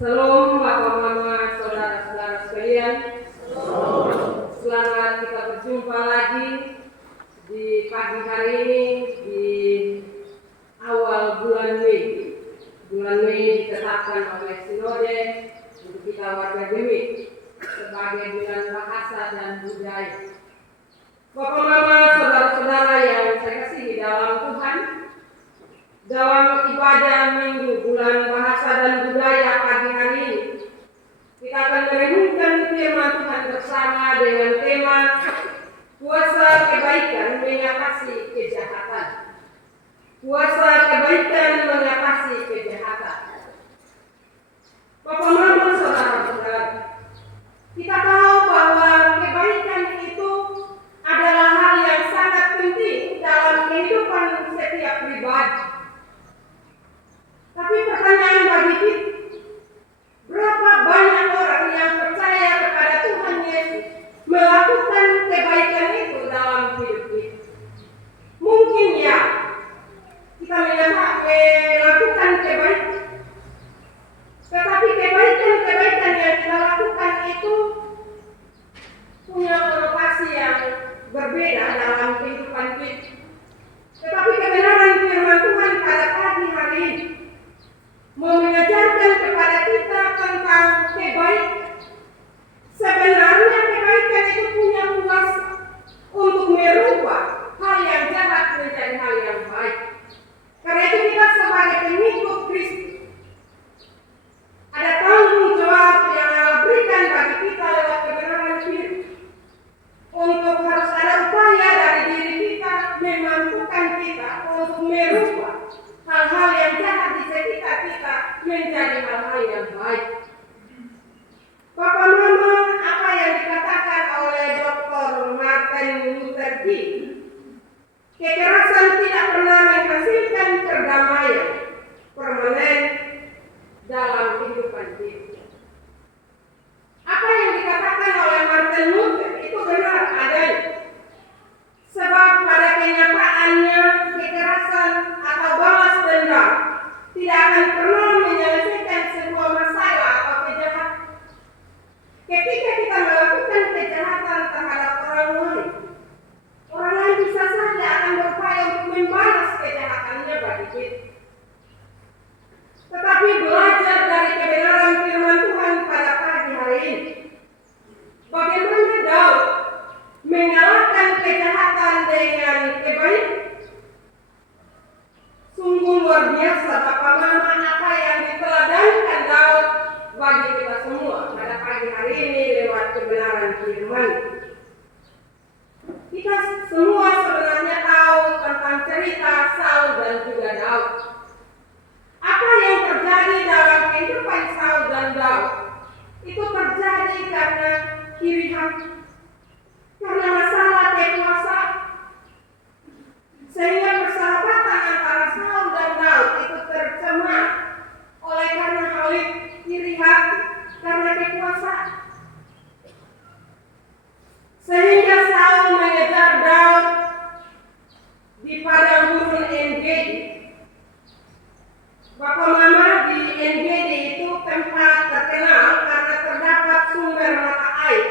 Shalom Bapak Mama, saudara-saudara sekalian. Selamat kita berjumpa lagi di pagi hari ini di awal bulan Mei. Bulan Mei ditetapkan oleh Sinode untuk kita warga Gemi sebagai bulan bahasa dan budaya. Bapak Mama, saudara-saudara yang saya kasihi dalam Tuhan, dalam ibadah minggu bulan bahasa dan budaya pagi hari ini, kita akan merenungkan firman Tuhan bersama dengan tema kuasa kebaikan mengatasi kejahatan. Kuasa kebaikan mengatasi kejahatan. Bapak Mama, saudara-saudara, kita tahu bahwa kebaikan itu adalah hal yang sangat penting dalam kehidupan setiap pribadi. Tapi pertanyaan bagi kita, berapa banyak orang yang percaya kepada Tuhan Yesus melakukan kebaikan itu dalam hidup kita? Mungkin ya, kita melakukan kebaikan. Tetapi kebaikan-kebaikan yang kita lakukan itu punya konotasi yang berbeda dalam kehidupan kita. Tetapi kebenaran firman Tuhan pada pagi hari ini mengajarkan kepada kita tentang kebaikan. Sebenarnya kebaikan itu punya kuasa untuk merubah hal yang jahat menjadi hal yang baik. Karena itu kita sebagai pengikut Kristus ada tanggung jawab yang Allah berikan bagi kita lewat kebenaran firman, untuk harus ada upaya dari diri kita memampukan kita untuk merubah hal-hal yang jahat di sekitar kita menjadi hal-hal yang baik. Bapak Mama, apa yang dikatakan oleh Dr. Martin Luther King, kekerasan tidak pernah menghasilkan perdamaian permanen dalam kehidupan kita. Apa yang dikatakan oleh Martin Luther itu benar adanya. Sebab pada kenyataannya kekerasan atau balas dendam tidak akan pernah menyelesaikan sebuah masalah atau kejahatan. Ketika kita melakukan kejahatan terhadap orang lain bisa saja akan berupaya untuk membalas kejahatannya bagi kita. Tetapi belajar dari kebenaran firman Tuhan pada pagi hari ini, bagaimana Daud mengalahkan kejahatan dengan kebaikan. Sungguh luar biasa Bapak Mama apa yang diteladankan Daud bagi kita semua pada pagi hari ini lewat kebenaran firman. Kita semua sebenarnya tahu tentang cerita Saul dan juga Daud. Apa yang terjadi dalam kehidupan Saul dan Daud itu terjadi karena iri hati, karena masalah kekuasaan, sehingga persahabatan antara Saul dan Daud itu tercemar oleh karena hal iri hati, karena kekuasaan. Sehingga Saul mengejar Daud di padang gurun En-Gedi. Bapak Mama, di En-Gedi itu tempat terkenal karena terdapat sumber mata air,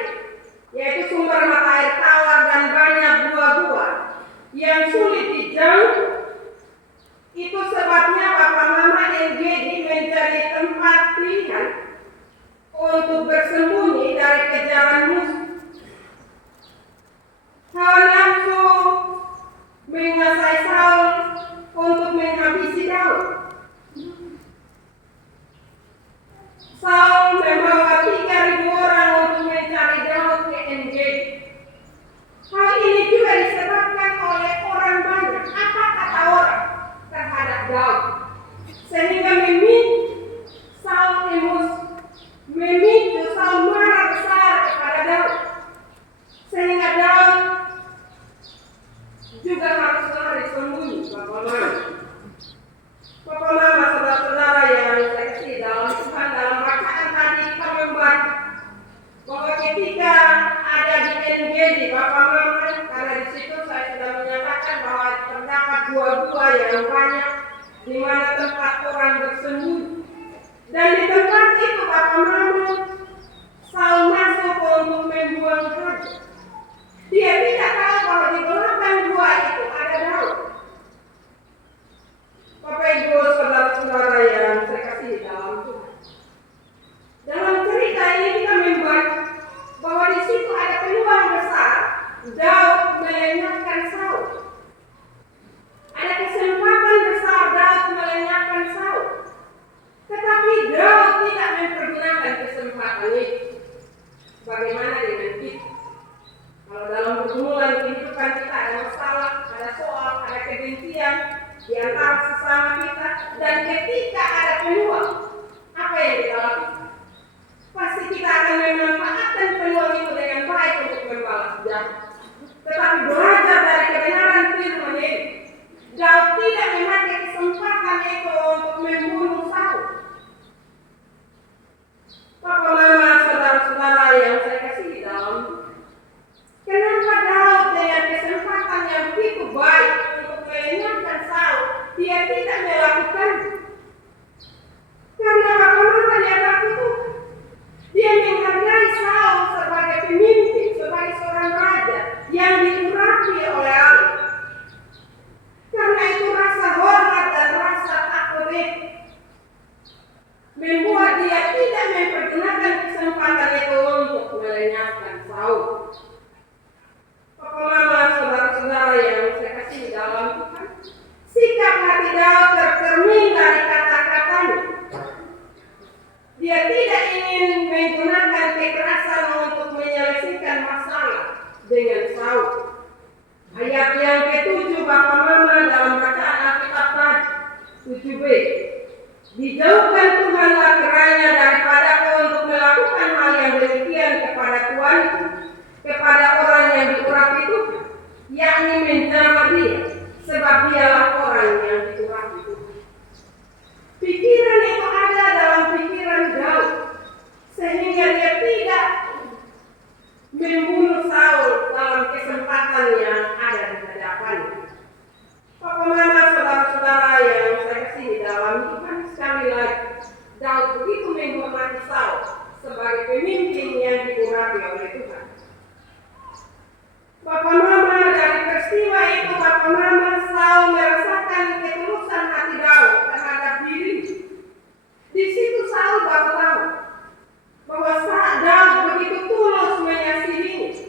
yaitu sumber mata air tawar dan banyak buah-buah yang sulit dijangkau. Itu sebabnya Bapak Mama En-Gedi menjadi tempat pilihan untuk bersembunyi dari kejaran musuh. Hawa nafsu menguasai Saul untuk menghabisi Daud. Saul membawa 3.000 orang untuk mencari Daud ke En-Gedi. Hal ini juga disebabkan oleh orang banyak, apa kata orang terhadap Daud, sehingga memicu Saul emosi, memicu Saul marah besar kepada Daud, sehingga Daud juga harus lari sembunyi. Bapak Mama, saudara-saudara yang saya kasih dalam Tuhan, dalam bacaan tadi kita membaca bahwa ketika ada di En-Gedi, Bapak Mama, karena di situ saya sudah menyatakan bahwa terdapat buah-buah yang banyak di mana tempat orang bersembunyi. Dan di tempat itu Bapak Mama, Saul masuk untuk membuang hati. Dia tidak tahu bahwa di belakang gua itu ada Daud. Bapak Ibu saudara-saudara yang saya kasih dalam Tuhan. Dalam cerita ini kita membaca bahwa di situ ada peluang besar Daud melenyapkan Saul. Ada kesempatan besar Daud melenyapkan Saul. Tetapi Daud tidak mempergunakan kesempatan itu. Bagaimana dengan kita? Kalau dalam pergumulan kehidupan kita ada masalah, ada soal, ada kebencian di antara sesama kita, dan ketika ada peluang, apa yang kita lakukan? Pasti kita akan memanfaatkan peluang itu dengan baik untuk membalas jahat. Tetapi belajar dari kebenaran firman ini, Daud tidak memakai kesempatan itu untuk membunuh Saul. Bapak Mama, saudara-saudara yang saya kasih dalam, kenapa Daud dengan kesempatan yang begitu baik untuk melenyapkan Saul, dia tidak melakukan? Karena Bapak Mama dia takut Tuhan. Dia menghargai Saul sebagai pemimpin, sebagai seorang raja yang diurapi oleh Allah. Karena itu rasa hormat dan rasa takut itu membuat dia tidak mempergunakan kesempatan itu untuk melenyapkan Saul. Bapak Mama, saudara-saudara yang saya kasih dalam Tuhan, sikap hati Daud tercermin dari kata-katanya. Dia tidak ingin menggunakan kekerasan untuk menyelesaikan masalah dengan Saul. Ayat yang ke-7 Bapak Mama dalam bacaan Alkitab tadi, 7b. Dijauhkan Tuhanlah kerana daripadaku untuk melakukan hal yang demikian kepada Tuhanku, kepada orang yang diurapi Tuhan, yakni menjamah dia, sebab dialah orang yang diurapi Tuhan. Pikiran itu ada dalam pikiran Daud, sehingga dia tidak membunuh Saul dalam kesempatan yang ada di hadapannya. Bapak Mama, saudara-saudara yang saya kasih dalam Tuhan, sekali lagi, Daud begitu menghormati Saul sebagai pemimpin yang diurapi oleh Tuhan. Bapak Mama, dari peristiwa itu Bapak Mama, Saul merasakan ketulusan hati Daud terhadap diri. Di situ Saul baru tahu bahwa Daud begitu tulus mengasihinya.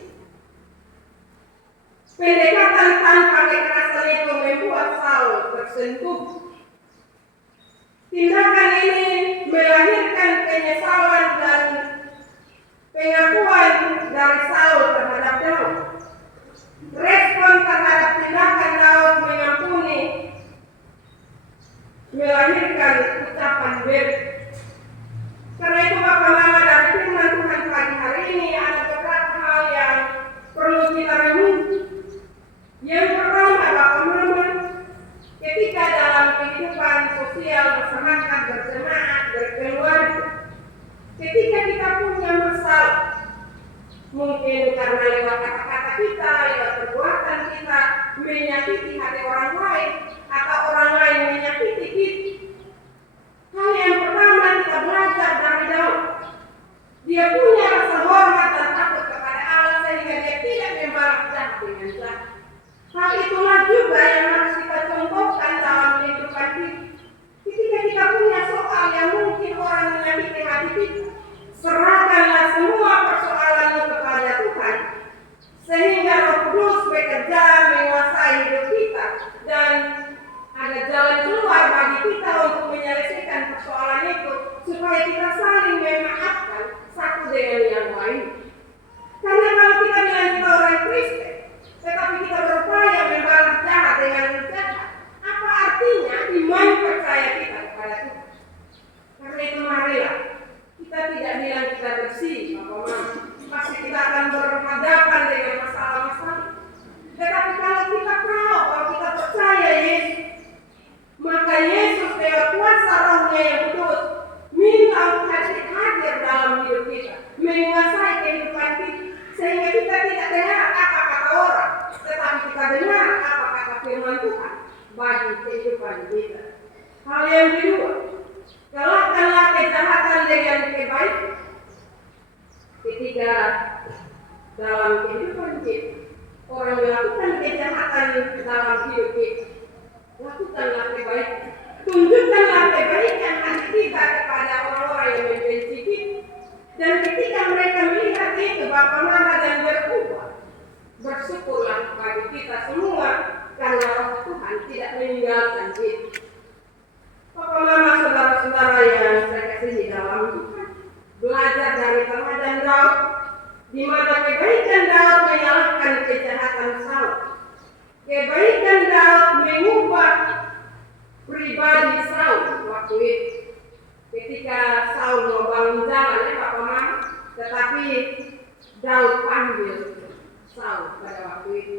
Pendekatan tanpa kekerasan itu membuat Saul tersentuh. Tindakan ini melahirkan penyesalan dan pengakuan dari Saul terhadap Daud. Respon terhadap tindakan Daud mengampuni melahirkan ucapan berkat. Karena itu Bapak Mama, dari firman Tuhan pagi hari ini ada beberapa hal yang perlu kita renungi. Yang pertama Bapak Mama, ketika dalam kehidupan sosial masyarakat, berjemaat, berkeluarga, ketika kita punya masalah, mungkin karena lewat kata-kata kita, lewat perbuatan kita menyakiti hati orang lain, atau orang lain menyakiti kita. Hal yang pertama kita belajar dari Daud. Dia punya rasa hormat dan takut kepada Allah sehingga dia tidak membalas jahat dengan jahat. Hal itulah juga yang harus kita contohkan dalam kehidupan kita. Ketika kita punya soal yang mungkin orang menyakiti hati kita, serahkanlah semua persoalanmu kepada Tuhan, sehingga Roh Kudus bekerja menguasai hidup kita dan ada jalan keluar bagi kita untuk menyelesaikan persoalan itu, supaya kita saling memaafkan satu dengan yang lain. Karena kalau kita bilang kita orang Kristen, tetapi kita berupaya membalas jahat dengan jahat, apa artinya iman percaya kita kepada Tuhan? Karena itu marilah kita tidak bilang kita bersih, Bapak Mama. Pasti kita akan berhadapan dengan masalah-masalah. Tetapi kalau kita tahu bahwa kita percaya Yesus, maka Yesus lewat kuasa Roh-Nya yang kudus minta untuk hadir dalam hidup kita, menguasai kehidupan kita, sehingga kita tidak dengar apa kata orang, tetapi kita dengar apa kata firman Tuhan bagi kehidupan kita. Hal yang kedua, Kalahkanlah kejahatan dengan kebaikan. Ketika dalam kehidupan kita orang melakukan kejahatan dalam hidup kita, lakukanlah kebaikan. Tunjukkanlah kebaikan hati kita kepada orang-orang yang membenci kita. Dan ketika mereka melihat itu, Bapa Mama, dan berubah, bersyukurlah bagi kita semua karena Roh Tuhan tidak meninggalkan kita. Bapa Mama, saudara-saudara yang saya kasihi dalam Tuhan, belajar dari teladan Daud, di mana kebaikan Daud menyalahkan kejahatan Saul. Kebaikan Daud mengubah pribadi Saul waktu itu. Ketika Saul mau bangun jalan, Bapa Mama, tetapi Daud panggil Saul pada waktu itu.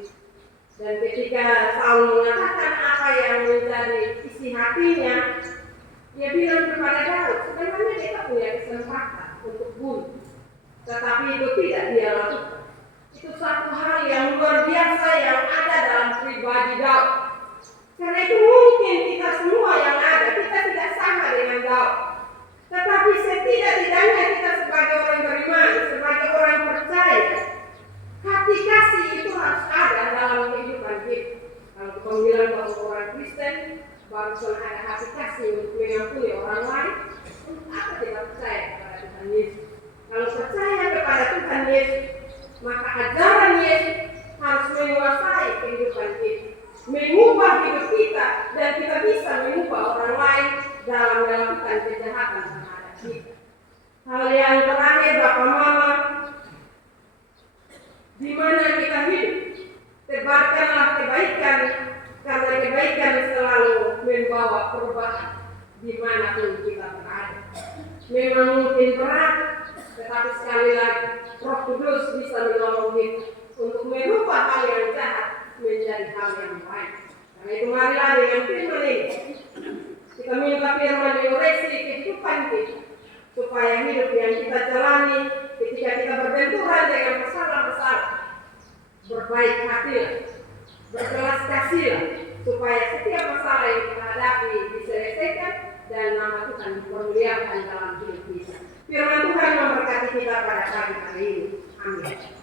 Dan ketika Saul mengatakan apa yang menjadi isi hatinya, dia bilang kepada Daud, sebenarnya kita punya kesempatan untuk bunuh, tetapi itu tidak dia lakukan. Itu satu hal yang luar biasa yang ada dalam pribadi Daud. Karena itu mungkin kita semua yang ada, kita tidak sama dengan Daud. Tetapi setidak-tidaknya kita sebagai orang beriman, sebagai orang percaya, hati kasih itu harus ada dalam kehidupan kita. Kalau panggilan bahwa orang Kristen, baru ada hati kasih untuk mengampuni orang lain, apa kita percaya kepada Tuhan Yesus? Kalau percaya kepada Tuhan Yesus, maka ajaran Yesus harus menguasai kehidupan kita, mengubah hidup kita, dan kita bisa mengubah orang lain dalam melakukan kejahatan terhadap kita. Hal yang terakhir, Bapa Mama, di mana kita hidup, tebarkanlah kebaikan, karena kebaikan selalu membawa perubahan dimanapun kita berada. Memang mungkin berat, tetapi sekali lagi Roh Kudus bisa menolong kita untuk merubah hal yang jahat menjadi hal yang baik. Karena itu marilah dengan firman ini kita minta firman mengoreksi kehidupan kita, supaya hidup yang kita jalani ketika kita berbenturan dengan masalah-masalah, berbaik hatilah, berbelas kasihilah, supaya setiap masalah yang kita hadapi diselesaikan dan nama Tuhan dipermuliakan dalam hidup kita. Firman Tuhan memberkati kita pada pagi hari ini. Amin.